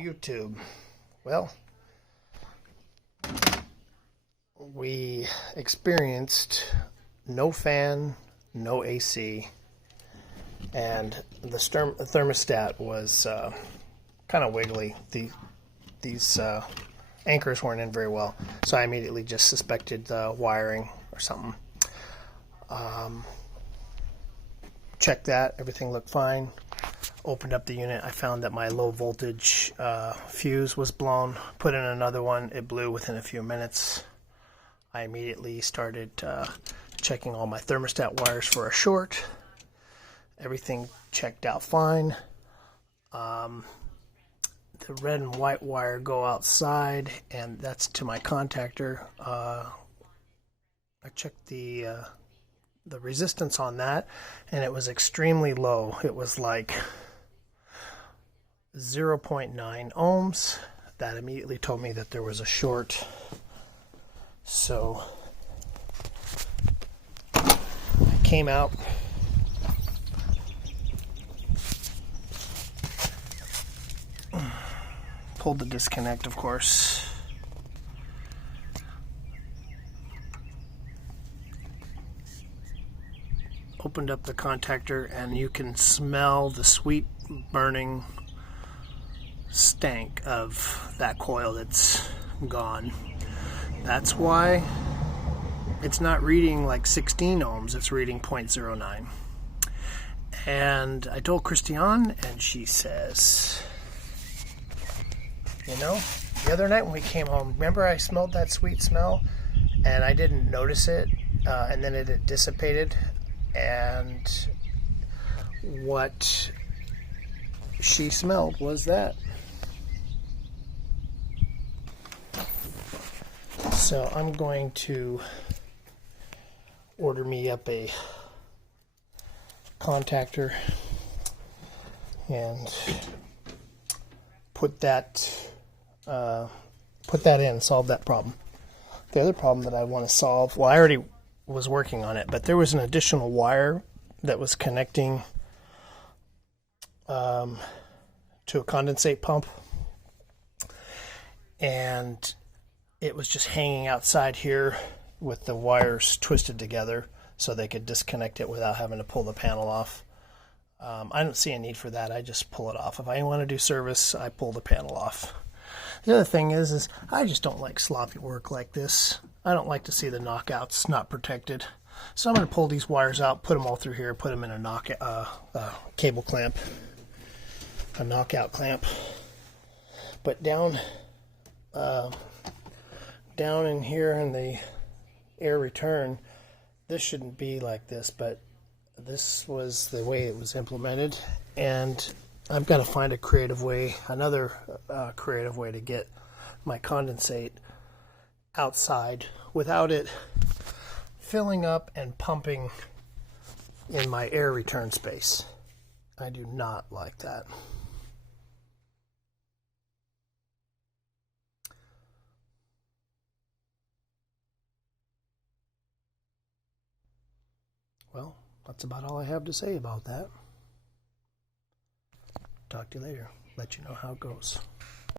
YouTube. Well, we experienced no fan, no AC, and the thermostat was kind of wiggly. These anchors weren't in very well, so I immediately just suspected wiring or something. Checked that, everything looked fine. Opened up the unit, I found that my low voltage fuse was blown. Put in another one, it blew within a few minutes. I immediately started checking all my thermostat wires for a short. Everything checked out fine. The red and white wire go outside, and that's to my contactor. I checked the resistance on that, and it was extremely low. It was like 0.9 ohms. That immediately told me that there was a short. So I came out, pulled the disconnect, of course. Opened up the contactor, and you can smell the sweet burning stank of that coil that's gone. That's why it's not reading like 16 ohms, it's reading 0.09. And I told Christiane, and she says, you know, the other night when we came home, remember I smelled that sweet smell and I didn't notice it, and then it had dissipated. And what she smelled was that. So I'm going to order me up a contactor and put that in, solve that problem. The other problem that I want to solve, well, I already was working on it, but there was an additional wire that was connecting to a condensate pump, and it was just hanging outside here with the wires twisted together so they could disconnect it without having to pull the panel off. I don't see a need for that. I just pull it off. If I want to do service, I pull the panel off. The other thing is I just don't like sloppy work like this. I don't like to see the knockouts not protected. So I'm going to pull these wires out, put them all through here, put them in a cable clamp, a knockout clamp. But down in here in the air return, this shouldn't be like this, but this was the way it was implemented, and I've got to find a creative way, another creative way to get my condensate outside without it filling up and pumping in my air return space. I do not like that. Well, that's about all I have to say about that. Talk to you later. Let you know how it goes.